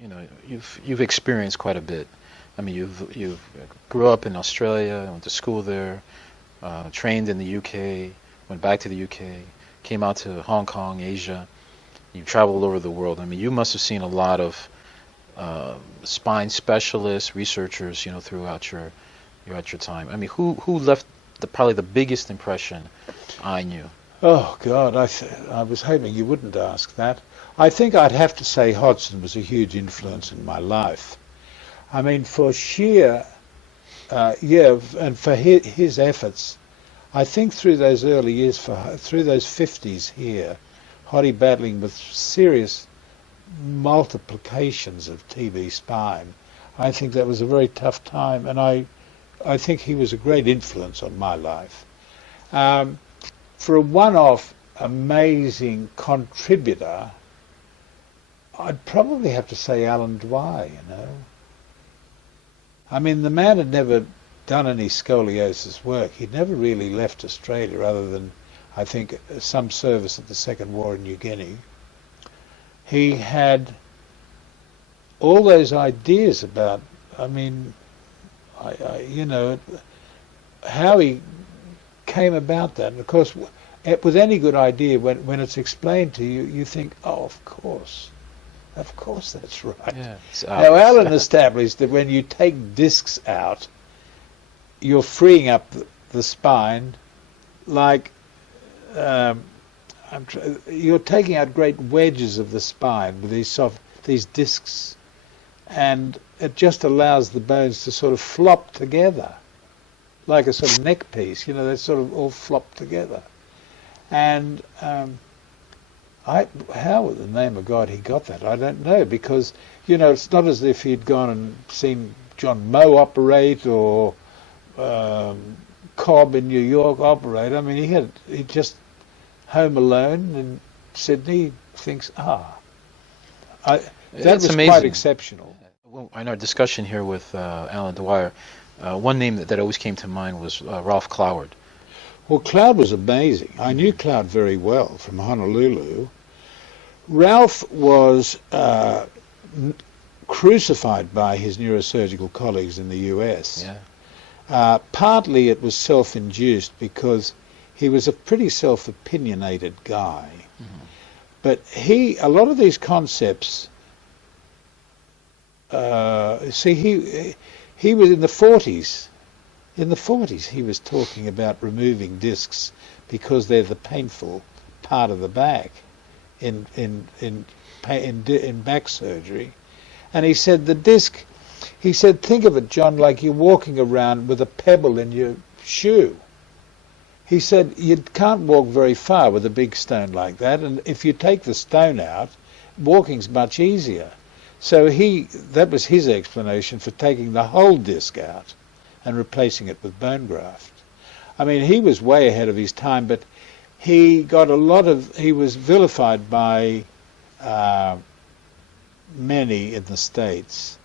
You know, you've experienced quite a bit. I mean, you've grew up in Australia, went to school there, trained in the UK, went back to the UK, came out to Hong Kong, Asia. You traveled all over the world. I mean, you must have seen a lot of spine specialists, researchers, you know, throughout your time. I mean, who left probably the biggest impression on you? Oh God, I was hoping you wouldn't ask that. I think I'd have to say Hodgson was a huge influence in my life. I mean, for sheer, and for his efforts, I think through those early years, through those 50s here, Hoddy battling with serious multiplications of TB spine, I think that was a very tough time, and I think he was a great influence on my life. For a one-off amazing contributor, I'd probably have to say Alan Dwyer, you know. I mean, the man had never done any scoliosis work. He'd never really left Australia other than, I think, some service at the Second War in New Guinea. He had all those ideas about, I mean, you know, how he came about that. And of course, with any good idea, when it's explained to you, you think, oh, of course that's right. Yeah, now, Alan established that when you take discs out, you're freeing up the spine, like you're taking out great wedges of the spine with these discs, and it just allows the bones to sort of flop together, like a sort of neck piece. You know, they sort of all flop together. And how in the name of God he got that, I don't know, because, you know, it's not as if he'd gone and seen John Moe operate or Cobb in New York operate. I mean, he just home alone in Sydney thinks, that was amazing. Quite exceptional. Well, in our discussion here with Alan Dwyer, one name that always came to mind was Ralph Cloward. Well, Cloward was amazing. I knew Cloward very well from Honolulu. Ralph was crucified by his neurosurgical colleagues in the US. Yeah. Partly it was self-induced because he was a pretty self-opinionated guy. Mm-hmm. But a lot of these concepts, he was in the 40s. In the 40s, he was talking about removing discs because they're the painful part of the back in back surgery. And he said the disc, he said, think of it, John, like you're walking around with a pebble in your shoe. He said you can't walk very far with a big stone like that, and if you take the stone out, walking's much easier. So that was his explanation for taking the whole disc out and replacing it with bone graft. I mean, he was way ahead of his time, but he was vilified by many in the States,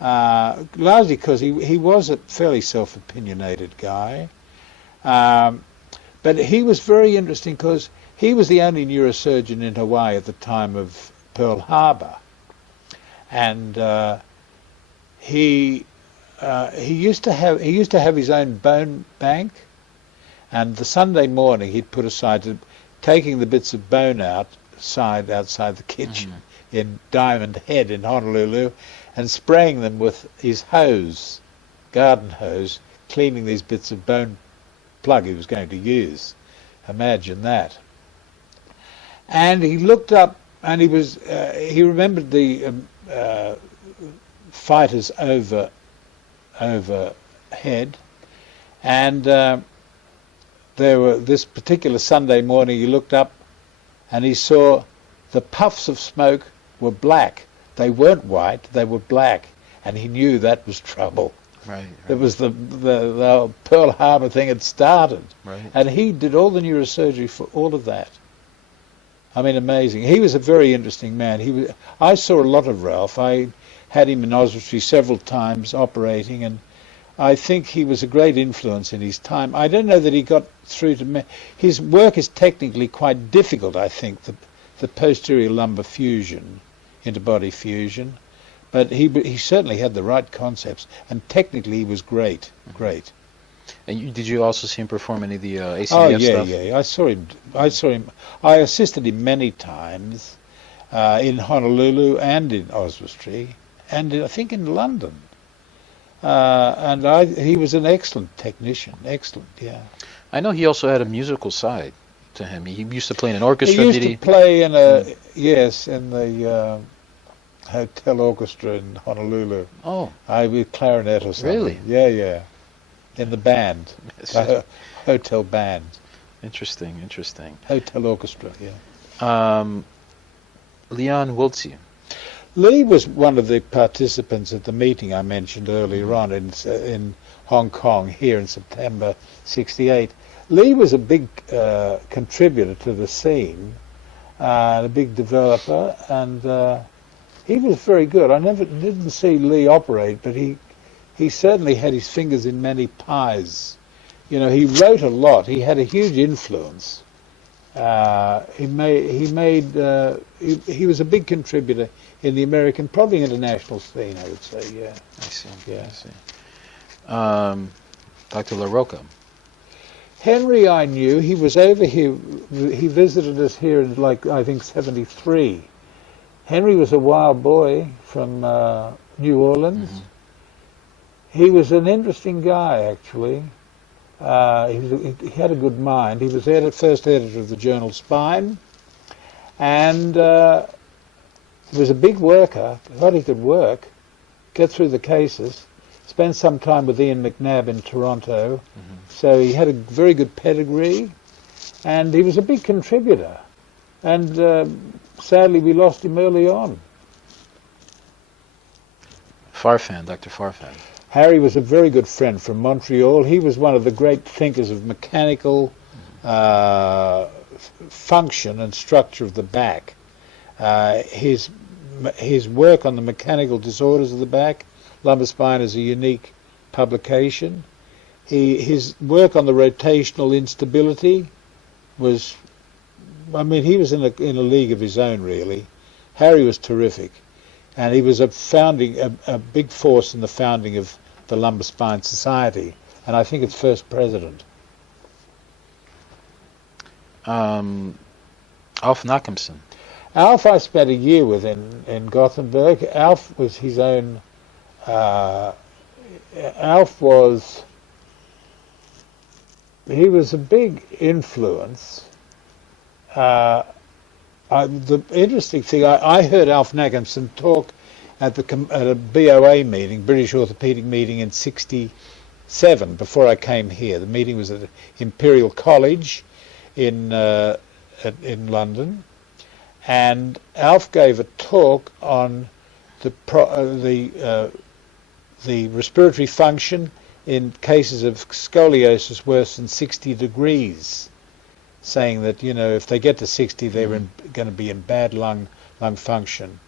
largely because he was a fairly self-opinionated guy. But he was very interesting because he was the only neurosurgeon in Hawaii at the time of Pearl Harbor. And he used to have his own bone bank, and the Sunday morning he'd put aside to taking the bits of bone outside the kitchen in Diamond Head in Honolulu, and spraying them with his hose, garden hose, cleaning these bits of bone plug he was going to use. Imagine that. And he looked up, and he remembered the fighters overhead, and there were this particular Sunday morning he looked up and he saw the puffs of smoke were black. They weren't white, they were black, and he knew that was trouble. Right. It was the Pearl Harbor thing had started. Right. And he did all the neurosurgery for all of that. I mean, amazing. He was a very interesting man. I saw a lot of Ralph. I had him in Oswestry several times operating, and I think he was a great influence in his time. I don't know that he got through to me. His work is technically quite difficult, I think, the posterior lumbar fusion, interbody fusion. But he certainly had the right concepts, and technically he was great. And did you also see him perform any of the ACDF Oh yeah, stuff? yeah. I saw him. I assisted him many times in Honolulu and in Oswestry, and I think in London. He was an excellent technician. Excellent, yeah. I know he also had a musical side to him. He used to play in an orchestra. He used to play in in the hotel orchestra in Honolulu. Oh, With clarinet or something. Really? Yeah. In the band, hotel band. Interesting. Hotel orchestra, yeah. Leon Wiltse. Lee was one of the participants at the meeting I mentioned earlier on in Hong Kong here in September '68. Lee was a big contributor to the scene, a big developer, and he was very good. I didn't see Lee operate, but he certainly had his fingers in many pies. You know, he wrote a lot. He had a huge influence. He was a big contributor in the American, probably international scene, I would say. Yeah. I see. Yeah. I see. Dr. LaRocca. Henry, I knew. He was over here. He visited us here in, I think, '73. Henry was a wild boy from New Orleans. Mm-hmm. He was an interesting guy, actually. He had a good mind. He was first editor of the journal Spine, and was a big worker. Thought he could work, get through the cases. Spent some time with Ian McNabb in Toronto, so he had a very good pedigree, and he was a big contributor. And sadly, we lost him early on. Farfan, Dr. Farfan. Harry was a very good friend from Montreal. He was one of the great thinkers of mechanical function and structure of the back. His work on the mechanical disorders of the back, Lumbar Spine, is a unique publication. His work on the rotational instability was, he was in a league of his own, really. Harry was terrific. And he was a big force in the founding of the Lumbar Spine Society, and I think its first president. Alf Nachemson. Alf I spent a year with in Gothenburg. Alf was his own. He was a big influence. The interesting thing, I heard Alf Nachemson talk at a BOA meeting, British Orthopaedic meeting in '67, before I came here. The meeting was at Imperial College in London, and Alf gave a talk on the respiratory function in cases of scoliosis worse than 60 degrees. Saying that, if they get to 60, they're going to be in bad lung function.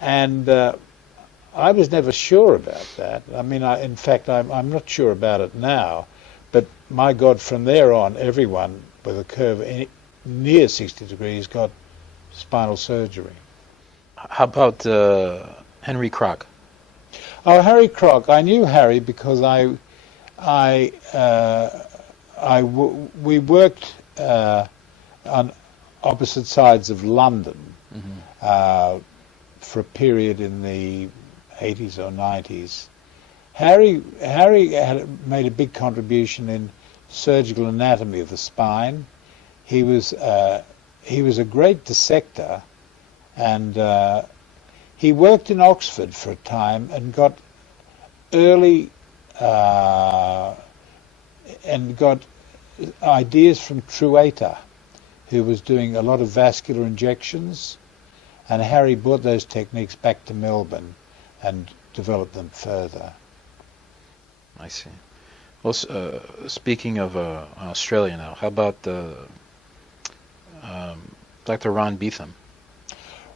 And I was never sure about that. In fact, I'm not sure about it now. But my God, from there on, everyone with a curve near 60 degrees got spinal surgery. How about Henry Crock? Oh, Harry Crock. I knew Harry because we worked on opposite sides of London for a period in the 80s or 90s. Harry had made a big contribution in surgical anatomy of the spine. He was a great dissector, and he worked in Oxford for a time and got ideas from Trueta, who was doing a lot of vascular injections, and Harry brought those techniques back to Melbourne and developed them further. I see. Well, speaking of Australia now, how about Dr. Ron Beetham?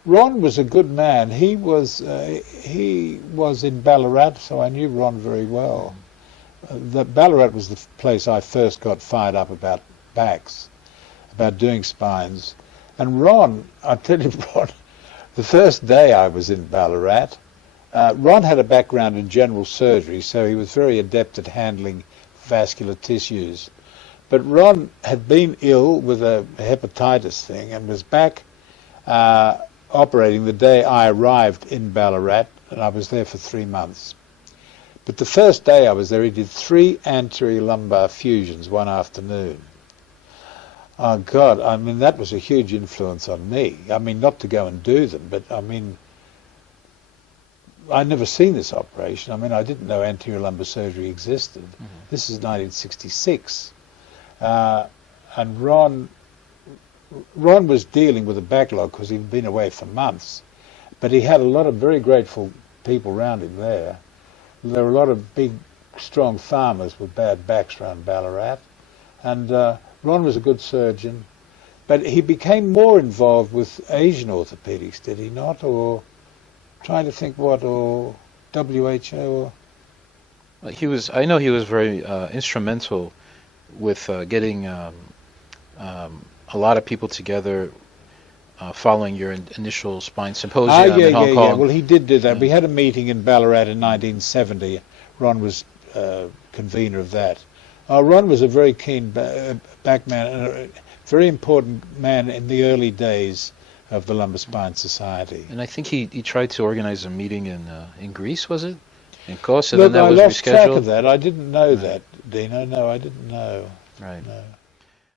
Ron was a good man. He was in Ballarat, so I knew Ron very well. Ballarat was the place I first got fired up about backs, about doing spines. And Ron, I tell you, Ron, the first day I was in Ballarat, Ron had a background in general surgery, so he was very adept at handling vascular tissues. But Ron had been ill with a hepatitis thing and was back operating the day I arrived in Ballarat, and I was there for 3 months. But the first day I was there, he did 3 anterior lumbar fusions one afternoon. Oh God, I mean, that was a huge influence on me. I mean, not to go and do them, but I mean, I'd never seen this operation. I mean, I didn't know anterior lumbar surgery existed. Mm-hmm. This is 1966. And Ron was dealing with a backlog because he'd been away for months. But he had a lot of very grateful people around him there. There were a lot of big, strong farmers with bad backs around Ballarat. And Ron was a good surgeon. But he became more involved with Asian orthopaedics, did he not? Or trying to think what, or WHO? Or... I know he was very instrumental with getting a lot of people together following your initial spine symposium in Hong Kong. Yeah. Well, he did do that. We had a meeting in Ballarat in 1970. Ron was convener of that. Ron was a very keen backman and a very important man in the early days of the Lumbar Spine Society. And I think he tried to organize a meeting in Greece, was it? In Kos, and Look, then that I was lost rescheduled? track of that. I didn't know that, Dino. No, I didn't know. Right. No.